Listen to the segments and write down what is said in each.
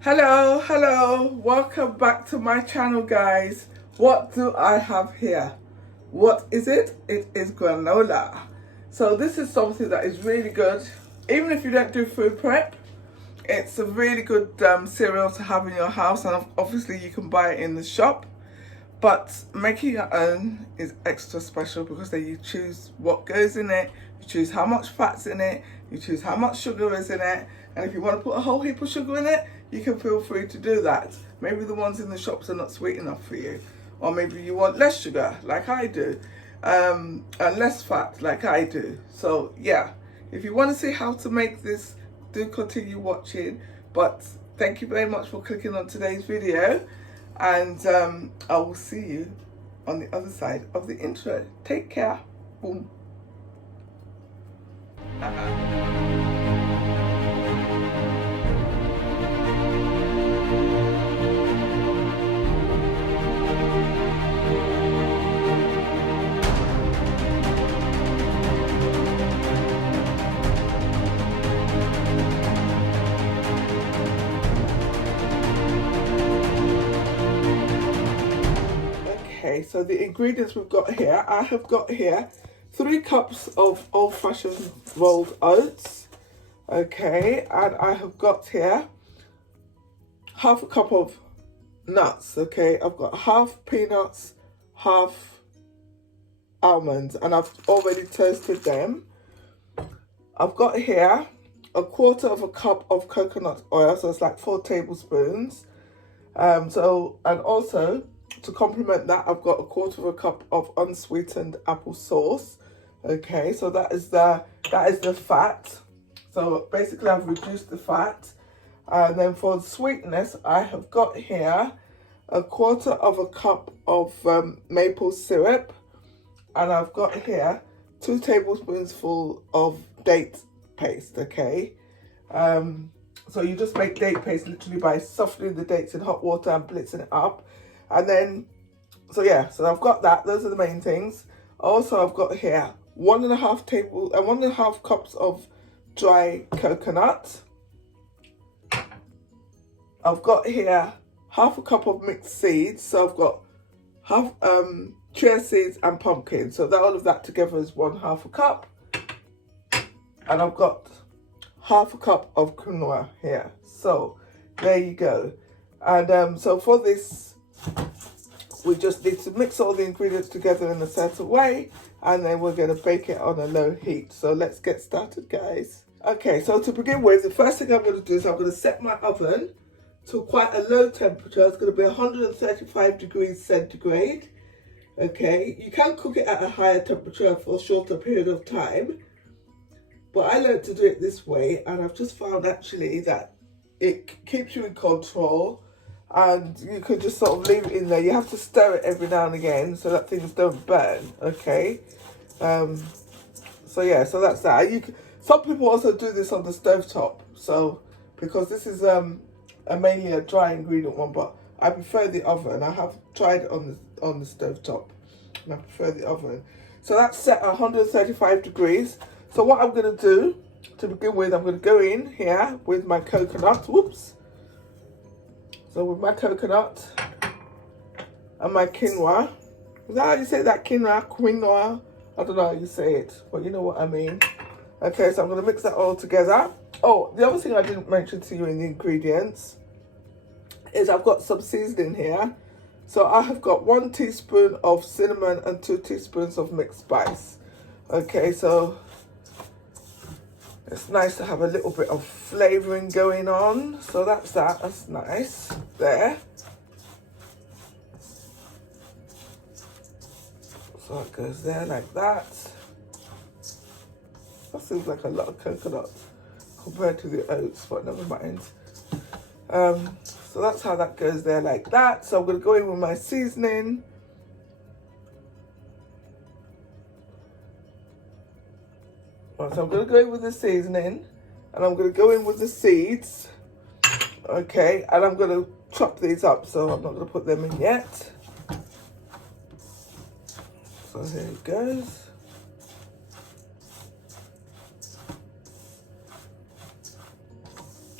Hello, welcome back to my channel, guys. What do I have here? What is it? It is granola. So this is something that is really good. Even if you don't do food prep, it's a really good cereal to have in your house, and obviously you can buy it in the shop. But making your own is extra special because then you choose what goes in it, you choose how much fat's in it, you choose how much sugar is in it, and if you want to put a whole heap of sugar in it, you can feel free to do that. Maybe the ones in the shops are not sweet enough for you, or maybe you want less sugar like I do, and less fat like I do. So yeah, if you want to see how to make this, do continue watching. But thank you very much for clicking on today's video, and I will see you on the other side of the intro. Take care. Boom. Okay, so the ingredients we've got here, I have got here 3 cups of old-fashioned rolled oats. Okay, and I have got here half a cup of nuts. Okay, I've got half peanuts, half almonds, and I've already toasted them. I've got here a quarter of a cup of coconut oil, so it's like 4 tablespoons. And also to complement that, I've got a quarter of a cup of unsweetened apple sauce. Okay, so that is the fat. So basically I've reduced the fat. And then for the sweetness, I have got here a quarter of a cup of maple syrup, and I've got here 2 tablespoons full of date paste. Okay, so you just make date paste literally by softening the dates in hot water and blitzing it up. And then, so I've got that. Those are the main things. Also, I've got here 1.5 cups of dry coconut. I've got here half a cup of mixed seeds. So I've got half chia seeds and pumpkin. So all of that together is 1/2 cup. And I've got half a cup of quinoa here. So there you go. And so for this, we just need to mix all the ingredients together in a certain way, and then we're going to bake it on a low heat. So let's get started, guys. Okay, so to begin with, the first thing I'm going to do is I'm going to set my oven to quite a low temperature. It's going to be 135 degrees centigrade. Okay, you can cook it at a higher temperature for a shorter period of time, but I learned to do it this way, and I've just found actually that it keeps you in control, and you could just sort of leave it in there. You have to stir it every now and again so that things don't burn. Okay, so that's that. Some people also do this on the stovetop, so because this is mainly a dry ingredient one, but I prefer the oven. I have tried it on the stovetop, and I prefer the oven. So that's set at 135 degrees. So what I'm going to do to begin with, I'm going to go in here with my coconut. Whoops. So with my coconut and my quinoa. Is that how you say that? Quinoa? I don't know how you say it, but you know what I mean. Okay, so I'm going to mix that all together. Oh, the other thing I didn't mention to you in the ingredients is I've got some seasoning here. So I have got 1 teaspoon of cinnamon and 2 teaspoons of mixed spice. Okay, so it's nice to have a little bit of flavouring going on. So that's that. That's nice. There. So it goes there like that. That seems like a lot of coconut compared to the oats, but never mind. So that's how that goes there like that. So I'm going to go in with my seasoning. So I'm going to go in with the seasoning, and I'm going to go in with the seeds. Okay, and I'm going to chop these up, so I'm not going to put them in yet. So here it goes.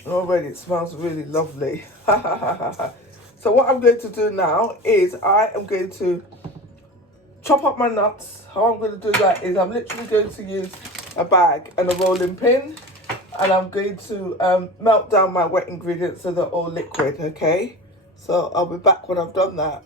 Already it smells really lovely. So what I'm going to do now is I am going to chop up my nuts. How I'm going to do that is I'm literally going to use a bag and a rolling pin, and I'm going to melt down my wet ingredients so they're all liquid, okay? So I'll be back when I've done that.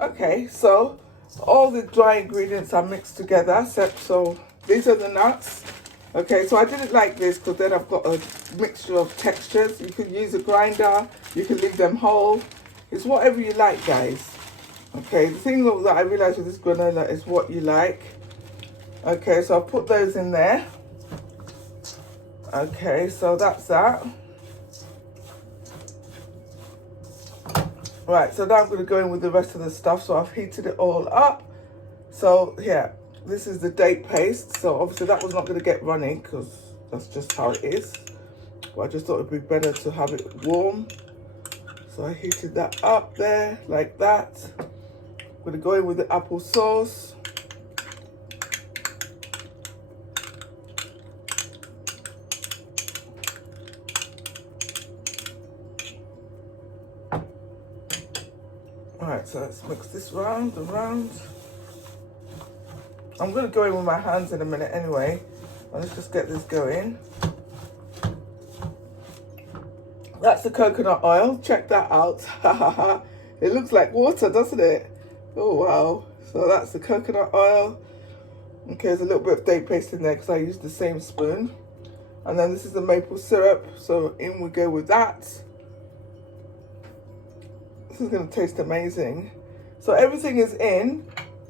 Okay, so all the dry ingredients are mixed together, so these are the nuts. Okay, so I didn't like this because then I've got a mixture of textures. You can use a grinder, you can leave them whole. It's whatever you like, guys. Okay, the thing that I realized with this granola is what you like. Okay, so I'll put those in there. Okay, so that's that. Right, so now I'm going to go in with the rest of the stuff. So I've heated it all up. So yeah, this is the date paste. So obviously that was not going to get running because that's just how it is. But I just thought it'd be better to have it warm. So I heated that up there like that. I'm going to go in with the apple sauce. Alright, so let's mix this round and round. I'm going to go in with my hands in a minute anyway. Let's just get this going. That's the coconut oil. Check that out. It looks like water, doesn't it? Oh, wow. So that's the coconut oil. Okay, there's a little bit of date paste in there because I used the same spoon. And then this is the maple syrup. So in we go with that. This is going to taste amazing. So everything is in.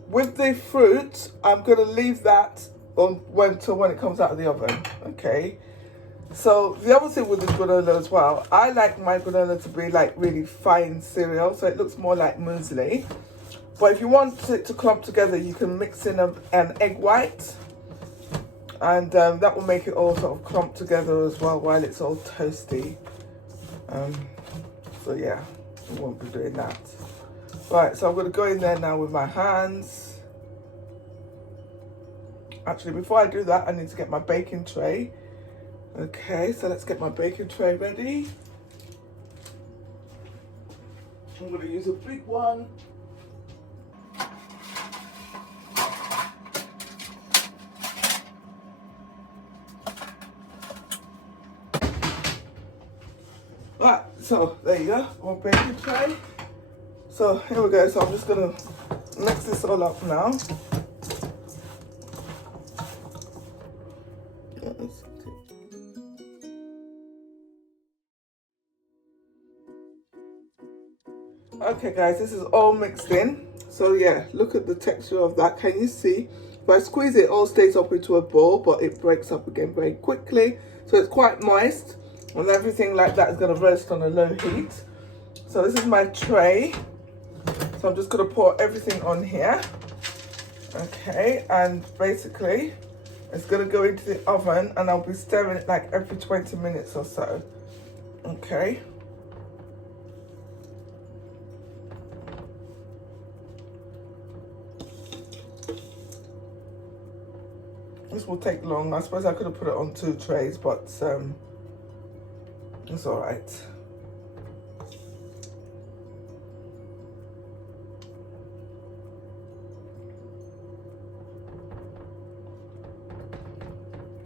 With the fruit, I'm going to leave that on until when it comes out of the oven. Okay. So the other thing with this granola as well, I like my granola to be like really fine cereal, so it looks more like muesli. But if you want it to clump together, you can mix in an egg white, and that will make it all sort of clump together as well while it's all toasty. So yeah, I won't be doing that. Right, so I'm going to go in there now with my hands. Actually, before I do that, I need to get my baking tray. Okay, so let's get my baking tray ready. I'm going to use a big one. Right, so there you go, my baking tray. So here we go, so I'm just going to mix this all up now. Okay guys, this is all mixed in. So yeah, look at the texture of that. Can you see? If I squeeze it, it all stays up into a ball, but it breaks up again very quickly. So it's quite moist, and everything like that is going to roast on a low heat. So this is my tray. So I'm just going to pour everything on here. Okay, and basically it's going to go into the oven, and I'll be stirring it like every 20 minutes or so. Okay. This will take long. I suppose I could have put it on 2 trays, but it's all right.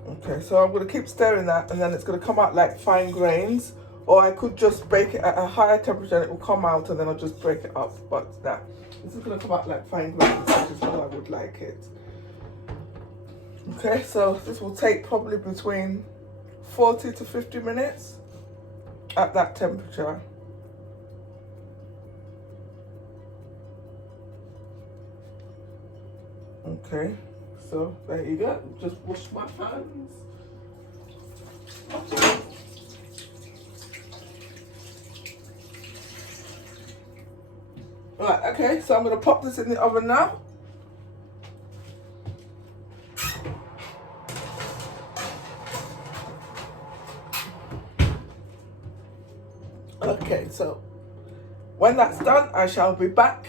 Okay, so I'm going to keep stirring that, and then it's going to come out like fine grains, or I could just bake it at a higher temperature and it will come out, and then I'll just break it up. But nah, this is going to come out like fine grains, which is how I would like it. Okay, so this will take probably between 40 to 50 minutes at that temperature. Okay, so there you go. Just wash my hands. Right, okay, so I'm going to pop this in the oven now. Okay, so when that's done, I shall be back.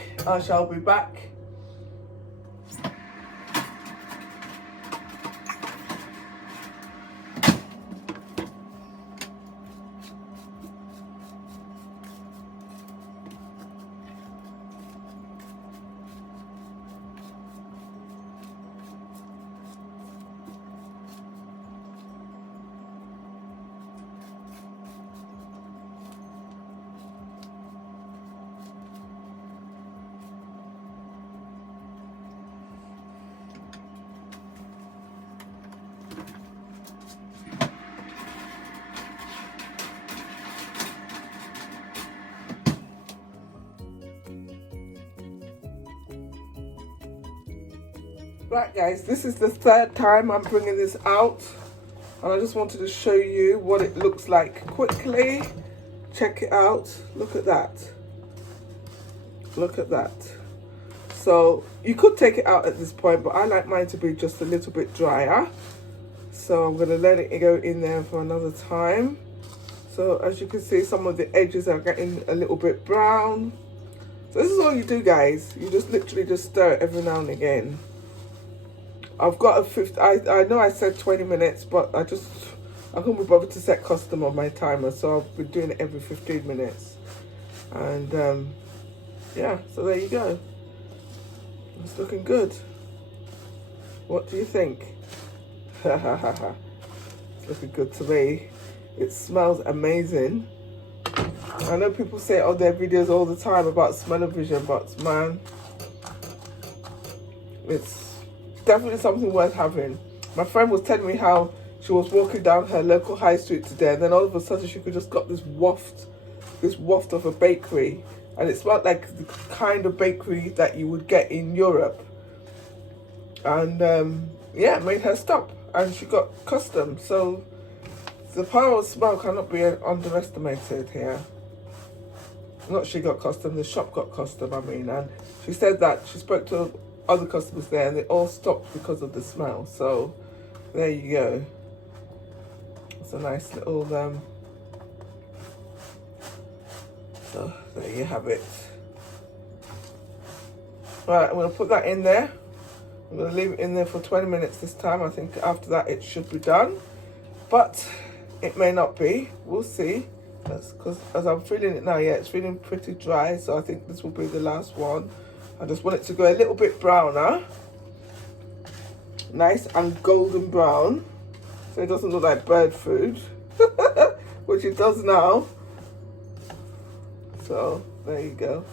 Right guys, this is the third time I'm bringing this out, and I just wanted to show you what it looks like quickly. Check it out. Look at that. Look at that. So you could take it out at this point, but I like mine to be just a little bit drier. So I'm going to let it go in there for another time. So as you can see, some of the edges are getting a little bit brown. So this is all you do, guys. You just literally just stir it every now and again. I've got a 50, I know I said 20 minutes, but I couldn't be bothered to set custom on my timer, so I've been doing it every 15 minutes. And yeah, so there you go. It's looking good. What do you think? It's looking good to me. It smells amazing. I know people say on their videos all the time about smell-o-vision, but man, it's definitely something worth having. My friend was telling me how she was walking down her local high street today, and then all of a sudden she could just got this waft of a bakery, and it smelled like the kind of bakery that you would get in Europe. And yeah, it made her stop, and she got custom. So the power of smell cannot be underestimated here. Not she got custom, the shop got custom, I mean. And she said that she spoke to other customers there and they all stopped because of the smell. So there you go. It's a nice little so there you have it. Right, I'm going to put that in there. I'm going to leave it in there for 20 minutes this time. I think after that it should be done, but it may not be. We'll see. That's because as I'm feeling it now, yeah, it's feeling pretty dry, so I think this will be the last one. I just want it to go a little bit browner, nice and golden brown, so it doesn't look like bird food, which it does now. So there you go.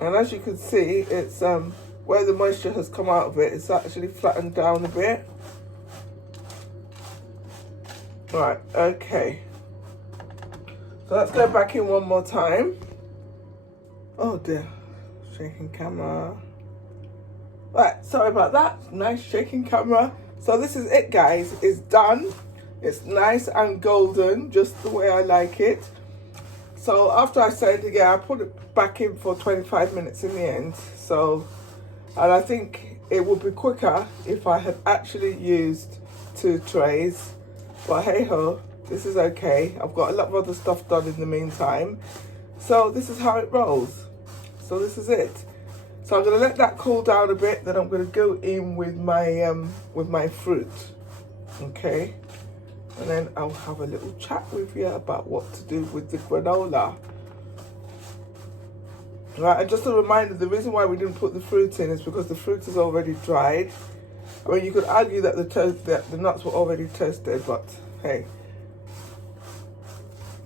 And as you can see, it's where the moisture has come out of it, it's actually flattened down a bit. Right, okay. So let's go back in one more time. Oh dear, shaking camera. Right, sorry about that. Nice shaking camera. So this is it, guys. It's done. It's nice and golden, just the way I like it. So after I said, yeah, I put it back in for 25 minutes in the end. So, and I think it would be quicker if I had actually used 2 trays. But hey ho, this is okay. I've got a lot of other stuff done in the meantime. So this is how it rolls. So this is it. So I'm gonna let that cool down a bit. Then I'm gonna go in with my fruit. Okay. And then I'll have a little chat with you about what to do with the granola. Right, and just a reminder, the reason why we didn't put the fruit in is because the fruit is already dried. I mean, you could argue that the nuts were already toasted, but hey.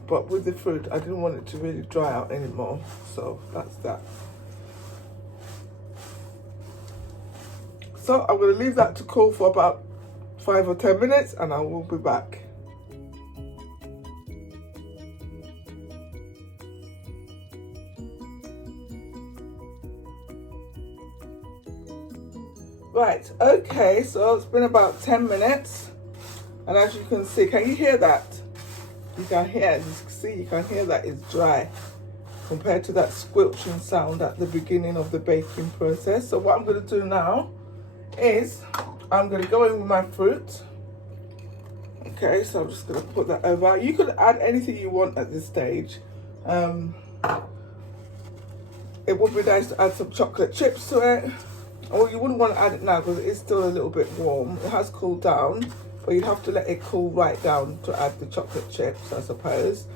But with the fruit, I didn't want it to really dry out anymore, so that's that. So I'm going to leave that to cool for about 5 or 10 minutes, and I will be back. Right, okay, so it's been about 10 minutes, and as you can see, can you hear that? You can hear, as you can see, you can hear that it's dry compared to that squelching sound at the beginning of the baking process. So what I'm going to do now is I'm going to go in with my fruit. Okay, so I'm just going to put that over. You could add anything you want at this stage, It would be nice to add some chocolate chips to it. Well, you wouldn't want to add it now because it is still a little bit warm. It has cooled down, but you'd have to let it cool right down to add the chocolate chips, I suppose.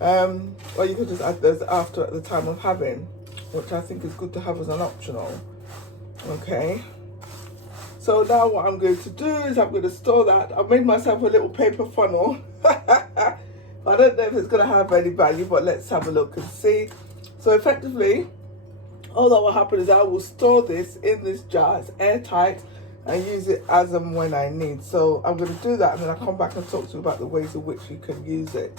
Or you could just add those after at the time of having, which I think is good to have as an optional. Okay. So now what I'm going to do is I'm going to store that. I've made myself a little paper funnel. I don't know if it's going to have any value, but let's have a look and see. So effectively, all that will happen is I will store this in this jar. It's airtight and use it as and when I need. So I'm going to do that and then I'll come back and talk to you about the ways in which you can use it.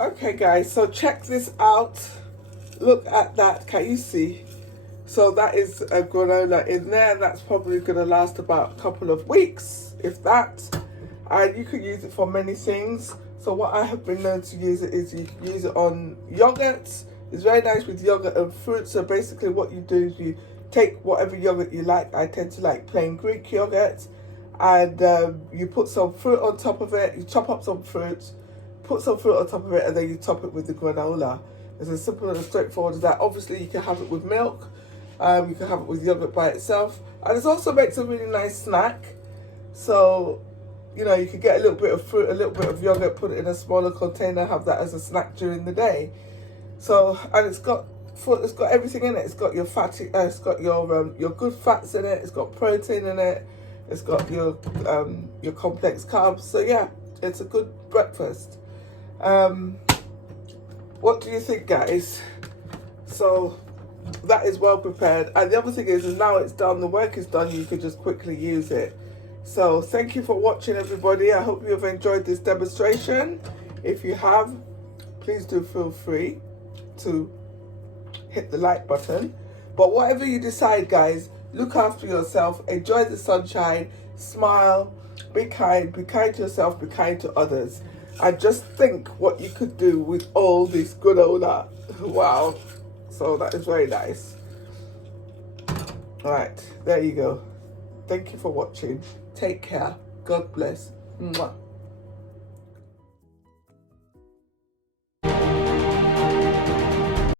Okay guys, so check this out. Look at that. Can you see? So that is a granola in there, and that's probably going to last about a couple of weeks, if that. And you could use it for many things. So what I have been known to use it is you can use it on yogurt. It's very nice with yogurt and fruit. So basically what you do is you take whatever yogurt you like. I tend to like plain Greek yogurt, and you put some fruit on top of it. You chop up some fruit, put some fruit on top of it, and then you top it with the granola. It's as simple and as straightforward as that. Obviously you can have it with milk. You can have it with yogurt by itself, and it also makes a really nice snack. So, you know, you could get a little bit of fruit, a little bit of yogurt, put it in a smaller container, have that as a snack during the day. So, and it's got everything in it. It's got your fatty, it's got your good fats in it. It's got protein in it. It's got your complex carbs. So yeah, it's a good breakfast. What do you think, guys? So that is well prepared, and the other thing is now it's done, the work is done, you can just quickly use it. So thank you for watching, everybody. I hope you have enjoyed this demonstration. If you have, please do feel free to hit the like button. But whatever you decide, guys, look after yourself, enjoy the sunshine, smile, be kind to yourself, be kind to others, and just think what you could do with all this granola. Wow. So that is very nice. All right, there you go. Thank you for watching. Take care. God bless. Mwah.